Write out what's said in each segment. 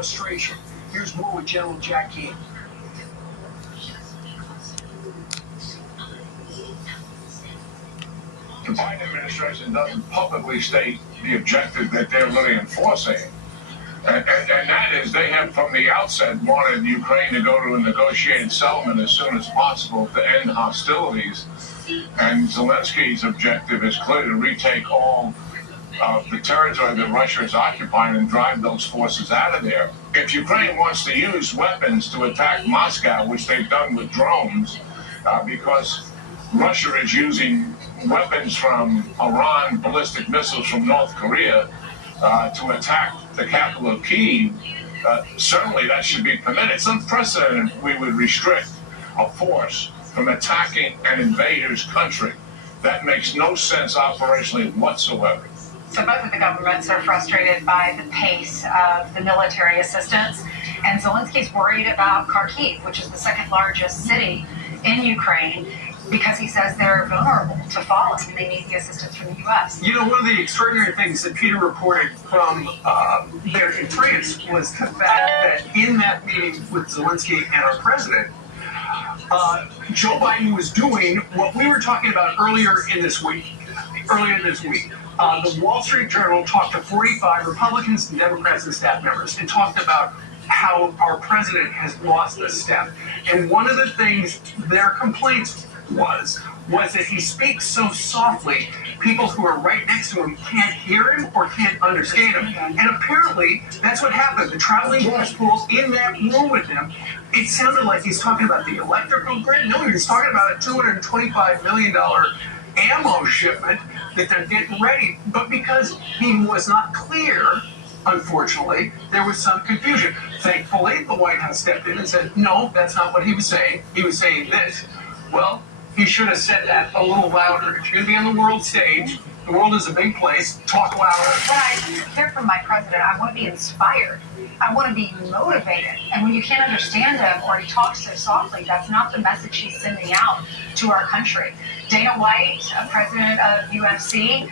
frustration. Here's more with General Jack Keane. The Biden administration doesn't publicly state the objective that they're really enforcing. And that is, they have from the outset wanted Ukraine to go to a negotiated settlement as soon as possible to end hostilities. And Zelensky's objective is clear, to retake all the territory that Russia is occupying and drive those forces out of there. If Ukraine wants to use weapons to attack Moscow, which they've done with drones, because Russia is using weapons from Iran, ballistic missiles from North Korea, to attack the capital of Kyiv, certainly that should be permitted. It's unprecedented we would restrict a force from attacking an invader's country. That makes no sense operationally whatsoever. So both of the governments are frustrated by the pace of the military assistance, and Zelensky's worried about Kharkiv, which is the second largest city in Ukraine, because he says they're vulnerable to falling and they need the assistance from the U.S. You know, one of the extraordinary things that Peter reported from there in France was the fact that in that meeting with Zelensky and our president, Joe Biden was doing what we were talking about earlier this week. The Wall Street Journal talked to 45 Republicans and Democrats and staff members and talked about how our president has lost a step. And one of the things their complaints was that he speaks so softly, people who are right next to him can't hear him or can't understand him. And apparently, that's what happened. The traveling gas pools in that room with him, it sounded like he's talking about the electrical grid. No, he was talking about a $225 million ammo shipment that they're getting ready. But because he was not clear, unfortunately, there was some confusion. Thankfully, the White House stepped in and said, no, that's not what he was saying. He was saying this. Well, he should have said that a little louder. If you're going to be on the world stage, the world is a big place, talk louder. When I hear from my president, I want to be inspired. I want to be motivated. And when you can't understand him or he talks so softly, that's not the message he's sending out to our country. Dana White, president of UFC,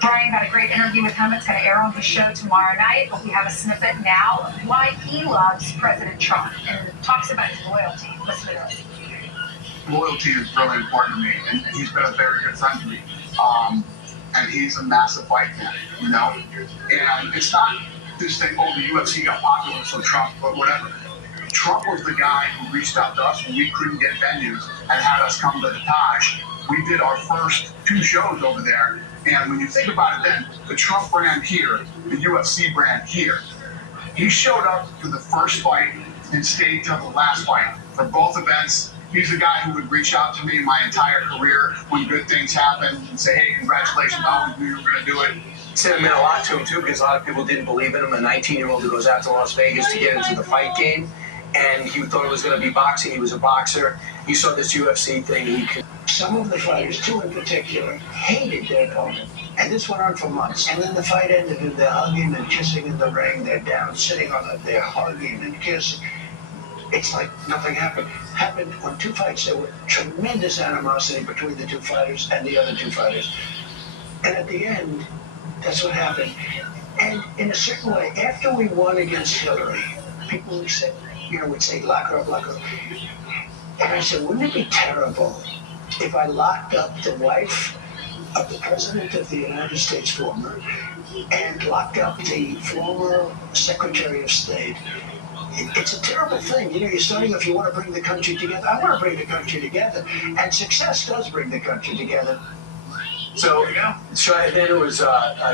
Brian got a great interview with him. It's going to air on the show tomorrow night, but we have a snippet now of why he loves President Trump and talks about his loyalty. Listen to this. Loyalty is really important to me, and he's been a very good friend to me. And he's a massive fight fan, you know? And it's not this thing, oh, the UFC got popular, so Trump, but whatever. Trump was the guy who reached out to us when we couldn't get venues and had us come to the Taj. We did our first 2 shows over there, and when you think about it then, the Trump brand here, the UFC brand here, he showed up for the first fight and stayed till the last fight for both events. He's the guy who would reach out to me my entire career when good things happen and say, hey, congratulations, I knew you were going to do it. Said it meant a lot to him, too, because a lot of people didn't believe in him. A 19-year-old who goes out to Las Vegas to get into the fight game, and he thought it was going to be boxing. He was a boxer. He saw this UFC thing. Some of the fighters, 2 in particular, hated their opponent. And this went on for months. And then the fight ended and they're hugging and kissing in the ring. They're down, sitting on it. They're hugging and kissing. It's like nothing happened. Happened on 2 fights. There were tremendous animosity between the 2 fighters and the other 2 fighters. And at the end, that's what happened. And in a certain way, after we won against Hillary, people would say, would say, lock her up, lock her up. And I said, wouldn't it be terrible if I locked up the wife of the President of the United States, former, and locked up the former Secretary of State? It's a terrible thing. You're starting if you want to bring the country together. I want to bring the country together. And success does bring the country together. So then it was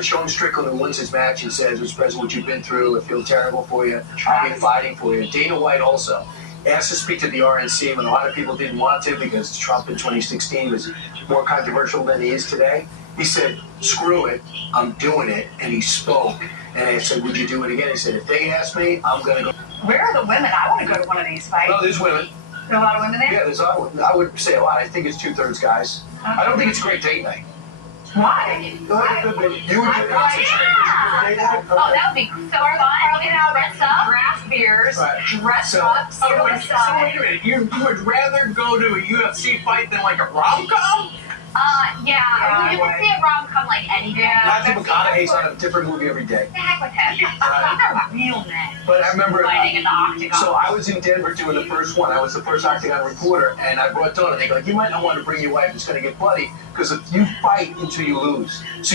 Sean Strickland who wins his match and says, Mr. President, what you've been through, I feel terrible for you. I'll be fighting for you. Dana White also asked to speak to the RNC when a lot of people didn't want to because Trump in 2016 was more controversial than he is today. He said, screw it, I'm doing it. And he spoke. And I said, would you do it again? He said, if they ask me, I'm going to go. Where are the women? I want to go to one of these fights. Well, there's women. There are a lot of women there? Yeah, there's a lot of women. I would say a lot. I think it's 2/3 guys. Okay. I don't think it's a great date night. Why? You would concentrate. Oh, that would be cool. So are we now dress up? Draft beers, dress up, sit on the side. So wait a minute. You would rather go to a UFC fight than like a rom-com? Yeah, I mean, you can see a rom-com like any day. Matthew McConaughey's on a different movie every day. The heck with him. These are real men But I remember, fighting in the octagon. so I was in Denver doing the first one. I was the first Octagon reporter, and I brought Donna. They go, you might not want to bring your wife. It's going to get bloody because if you fight until you lose. So you